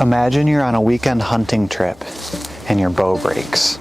Imagine you're on a weekend hunting trip and your bow breaks.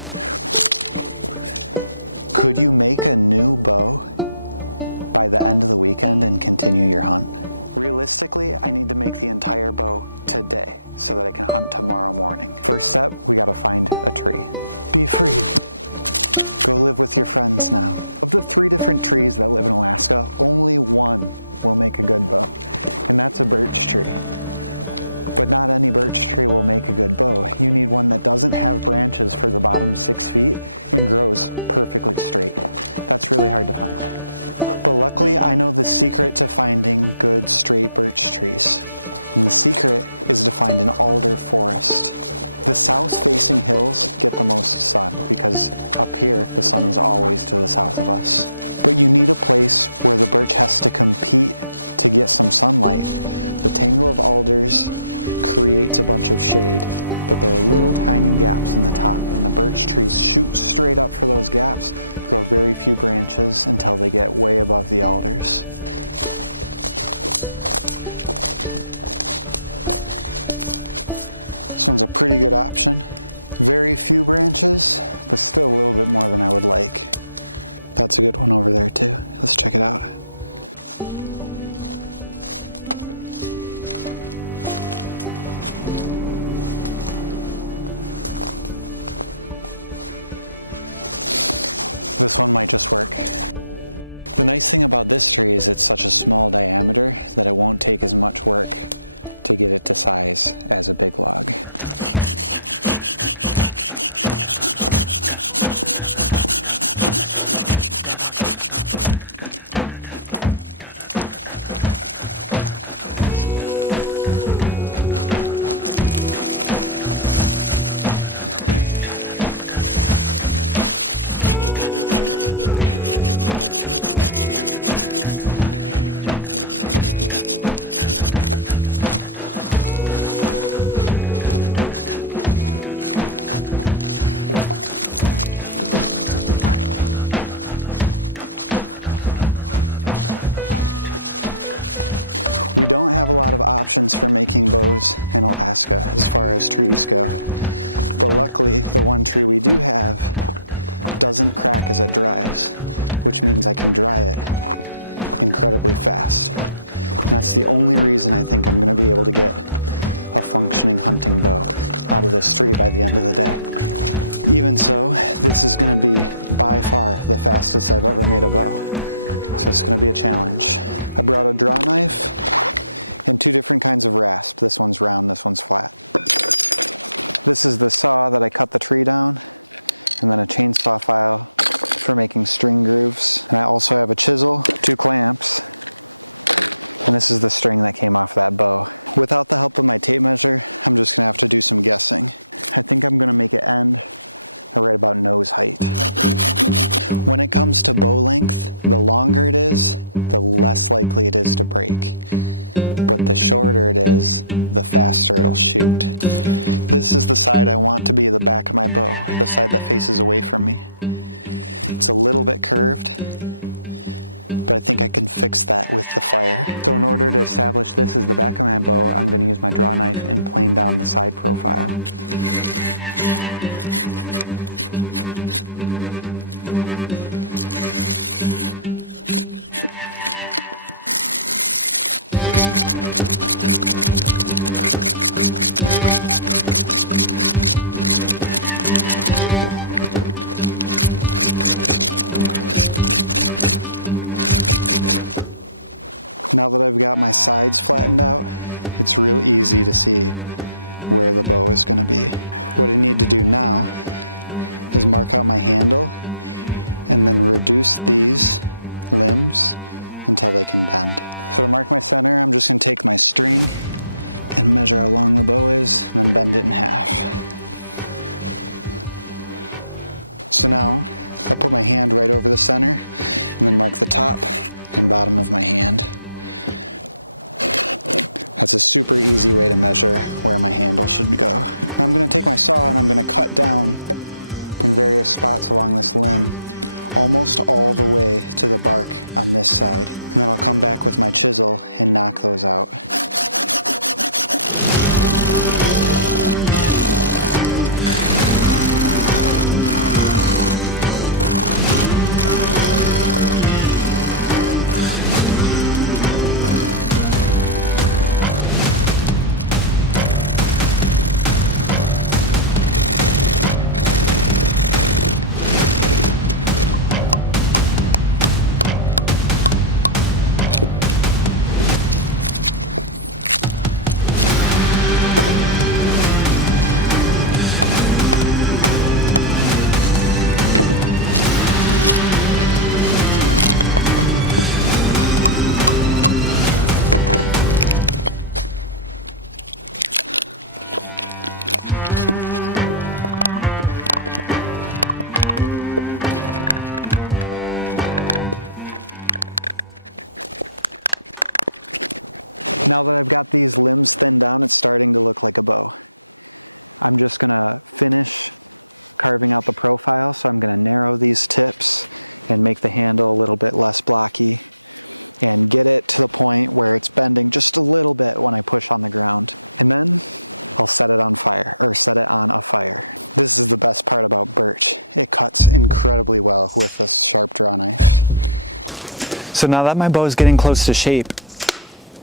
So now that my bow is getting close to shape,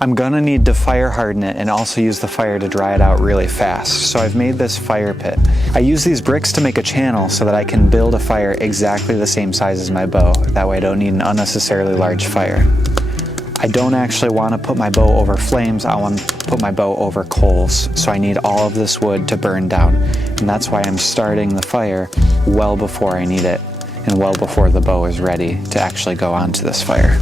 I'm gonna need to fire harden it and also use the fire to dry it out really fast. So I've made this fire pit. I use these bricks to make a channel so that I can build a fire exactly the same size as my bow. That way I don't need an unnecessarily large fire. I don't actually want to put my bow over flames, I want to put my bow over coals. So I need all of this wood to burn down. And that's why I'm starting the fire well before I need it and well before the bow is ready to actually go onto this fire.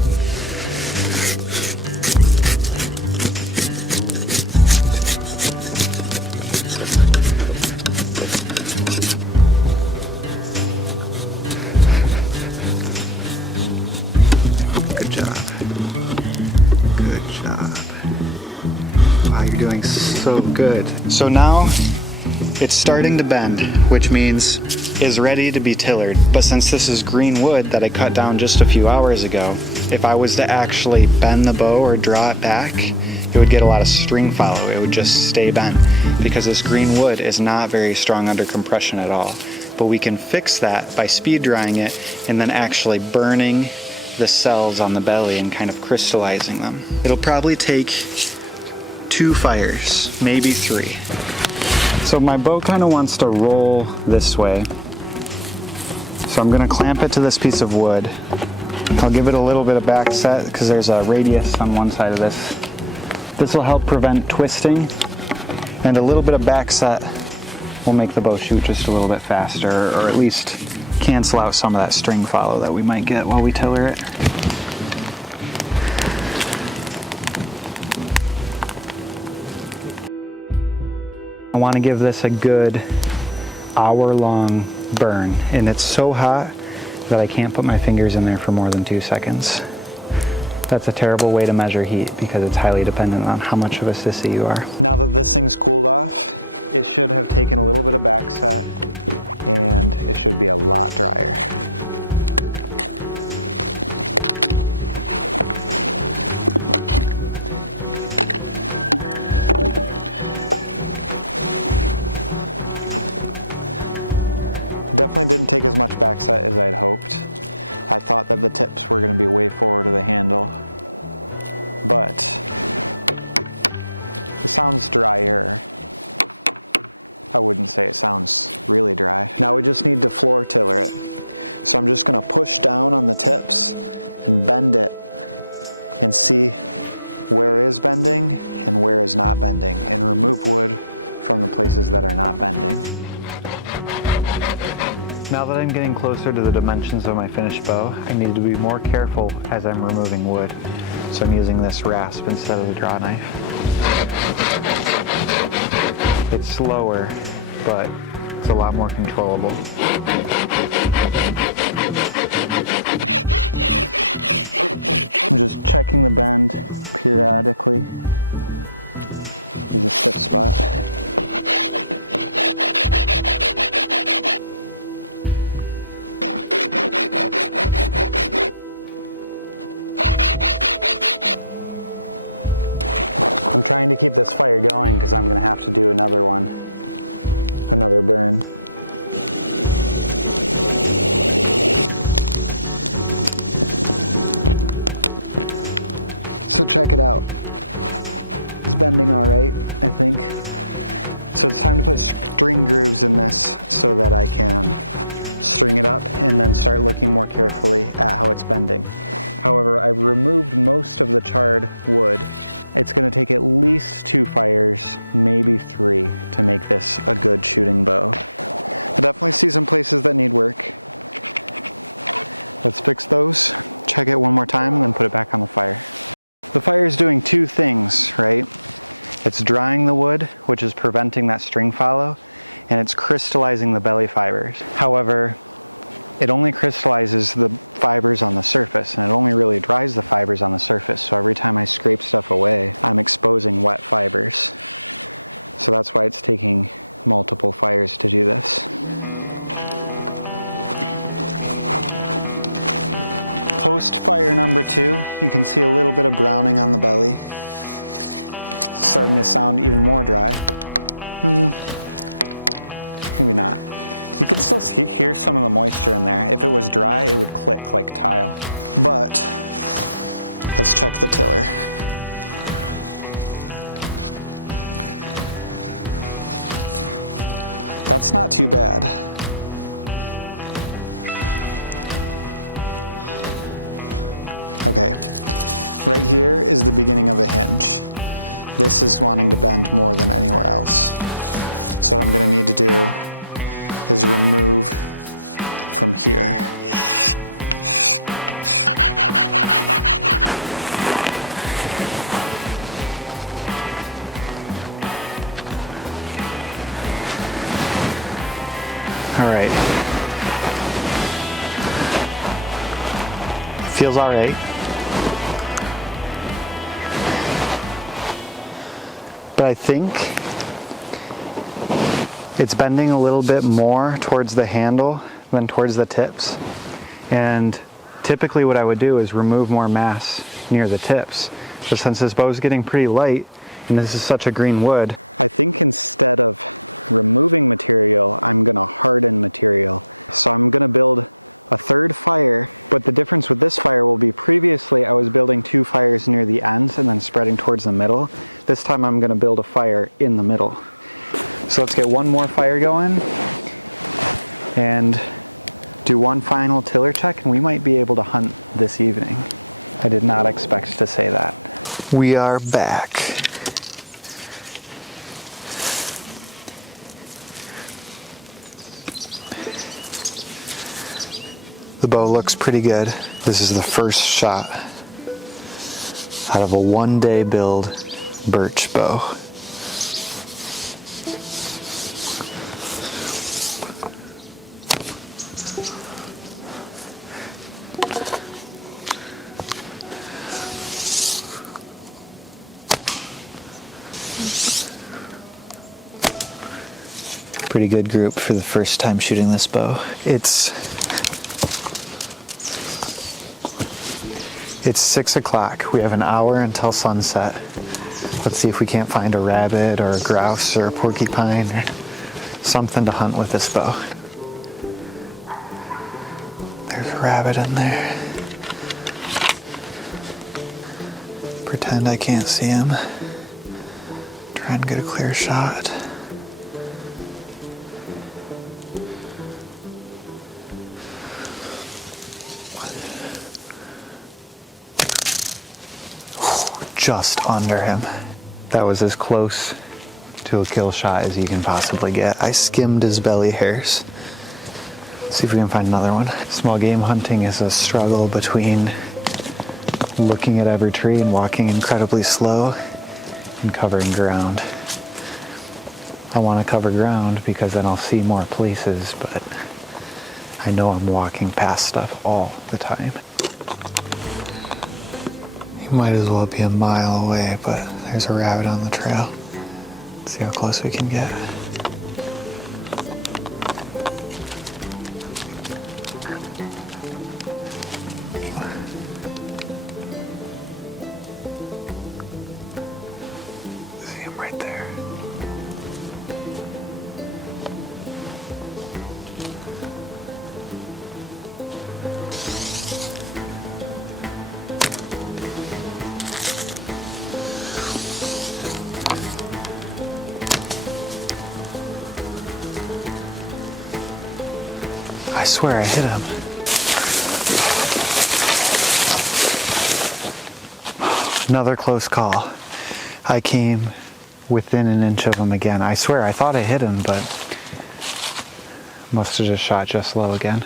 Good job. Good job. Wow, you're doing so good. So now it's starting to bend, which means is ready to be tillered. But since this is green wood that I cut down just a few hours ago, if I was to actually bend the bow or draw it back, it would get a lot of string follow. It would just stay bent because this green wood is not very strong under compression at all. But we can fix that by speed drying it and then actually burning the cells on the belly and kind of crystallizing them. It'll probably take 2 fires, maybe 3. So my bow kind of wants to roll this way. So I'm gonna clamp it to this piece of wood. I'll give it a little bit of back set because there's a radius on one side of this. This will help prevent twisting, and a little bit of back set will make the bow shoot just a little bit faster, or at least cancel out some of that string follow that we might get while we tiller it. I want to give this a good hour-long burn, and it's so hot that I can't put my fingers in there for more than 2 seconds. That's a terrible way to measure heat because it's highly dependent on how much of a sissy you are. Now that I'm getting closer to the dimensions of my finished bow, I need to be more careful as I'm removing wood. So I'm using this rasp instead of the draw knife. It's slower, but it's a lot more controllable. All right. Feels all right. But I think it's bending a little bit more towards the handle than towards the tips. And typically what I would do is remove more mass near the tips. But since this bow is getting pretty light, and this is such a green wood, we are back. The bow looks pretty good. This is the first shot out of a one-day build birch bow. Pretty good group for the first time shooting this bow. It's 6 o'clock. We have an hour until sunset. Let's see if we can't find a rabbit or a grouse or a porcupine or something to hunt with this bow. There's a rabbit in there. Pretend I can't see him. Try and get a clear shot. Just under him. That was as close to a kill shot as you can possibly get. I skimmed his belly hairs. See if we can find another one. Small game hunting is a struggle between looking at every tree and walking incredibly slow and covering ground. I want to cover ground because then I'll see more places, but I know I'm walking past stuff all the time. You might as well be a mile away, but there's a rabbit on the trail. Let's see how close we can get. See him right there. I swear I hit him. Another close call. I came within an inch of him again. I swear I thought I hit him, but must have just shot just low again.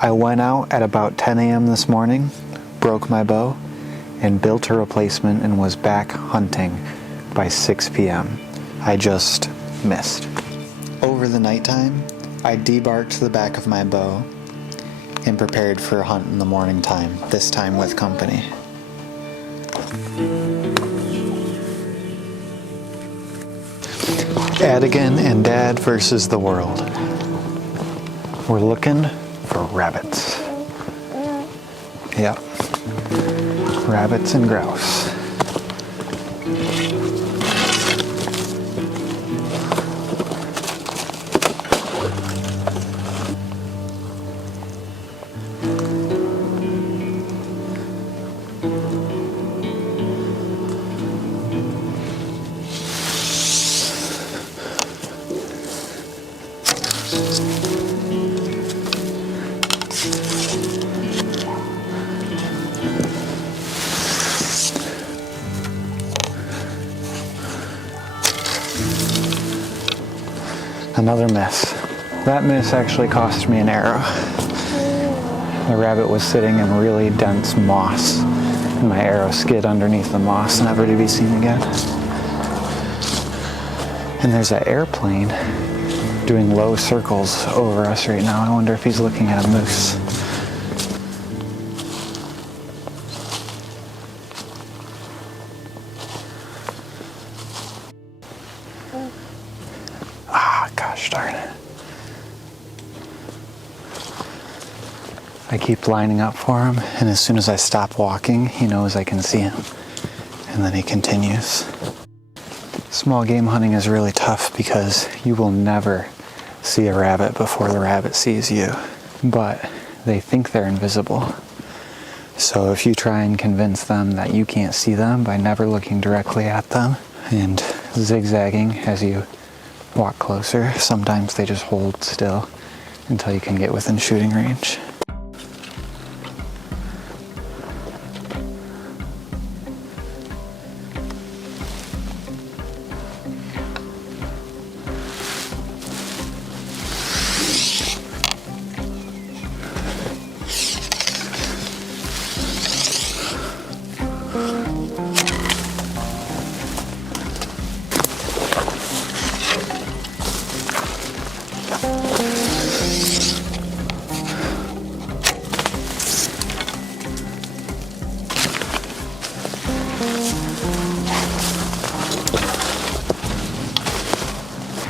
I went out at about 10 a.m. this morning, broke my bow, and built a replacement and was back hunting by 6 p.m. I just missed. Over the nighttime, I debarked the back of my bow and prepared for a hunt in the morning time, this time with company. Adigan and Dad versus the world. We're looking for rabbits. Yep. Rabbits and grouse. Another miss. That miss actually cost me an arrow. The rabbit was sitting in really dense moss and my arrow skid underneath the moss, never to be seen again. And there's that airplane doing low circles over us right now. I wonder if he's looking at a moose. Ah, gosh darn it. I keep lining up for him, and as soon as I stop walking, he knows I can see him. And then he continues. Small game hunting is really tough because you will never see a rabbit before the rabbit sees you, but they think they're invisible. So if you try and convince them that you can't see them by never looking directly at them and zigzagging as you walk closer, sometimes they just hold still until you can get within shooting range.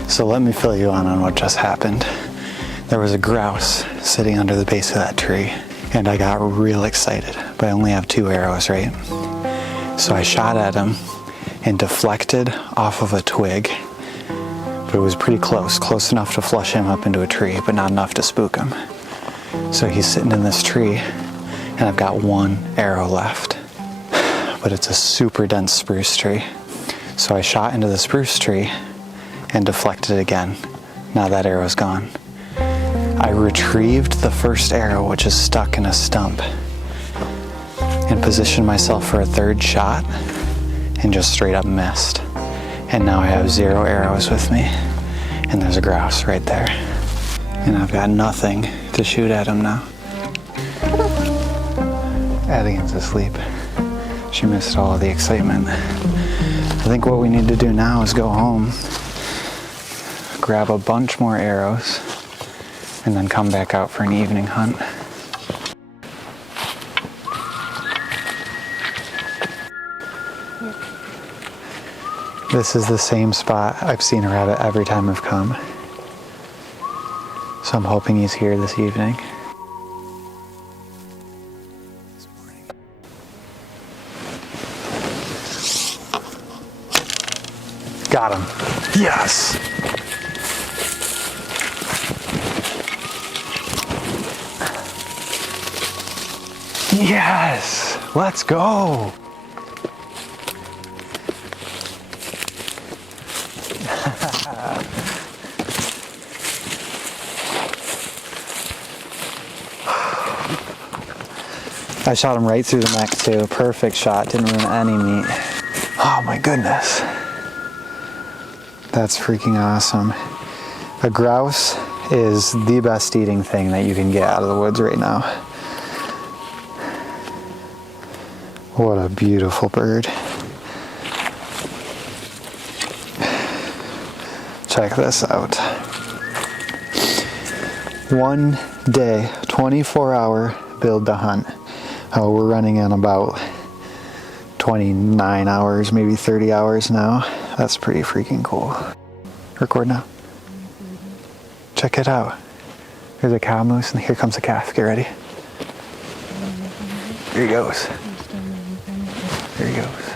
So let me fill you on what just happened. There was a grouse sitting under the base of that tree, and I got real excited, but I only have 2 arrows, right? So I shot at him and deflected off of a twig, but it was pretty close enough to flush him up into a tree, but not enough to spook him. So he's sitting in this tree, and I've got 1 arrow left, but it's a super dense spruce tree. So I shot into the spruce tree and deflected again. Now that arrow's gone. I retrieved the first arrow, which is stuck in a stump, and positioned myself for a 3rd shot and just straight up missed. And now I have 0 arrows with me, and there's a grouse right there. And I've got nothing to shoot at him now. Addie's asleep. She missed all of the excitement. I think what we need to do now is go home, grab a bunch more arrows, and then come back out for an evening hunt. This is the same spot I've seen a rabbit every time I've come. So I'm hoping he's here this evening. Got him. Yes! Yes! Let's go! I shot him right through the neck too. Perfect shot, didn't ruin any meat. Oh my goodness. That's freaking awesome. A grouse is the best eating thing that you can get out of the woods right now. What a beautiful bird. Check this out. 1 day, 24-hour build to hunt. Oh, we're running in about 29 hours, maybe 30 hours now. That's pretty freaking cool. Record now. Check it out. There's a cow moose and here comes a calf. Get ready. Here he goes. There he goes.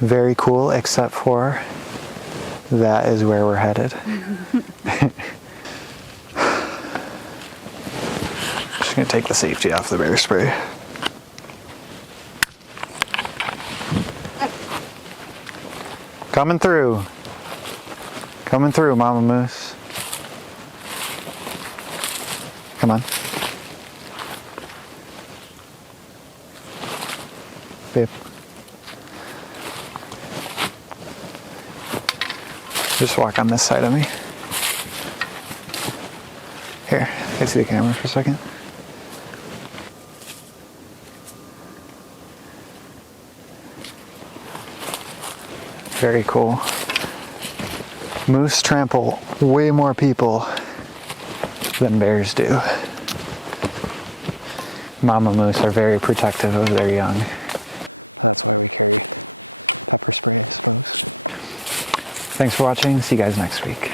Very cool, except for that is where we're headed. Just gonna take the safety off the bear spray. Coming through. Coming through, Mama Moose. Come on. Babe. Just walk on this side of me. Here, can I see the camera for a second? Very cool. Moose trample way more people than bears do. Mama moose are very protective of their young. Thanks for watching. See you guys next week.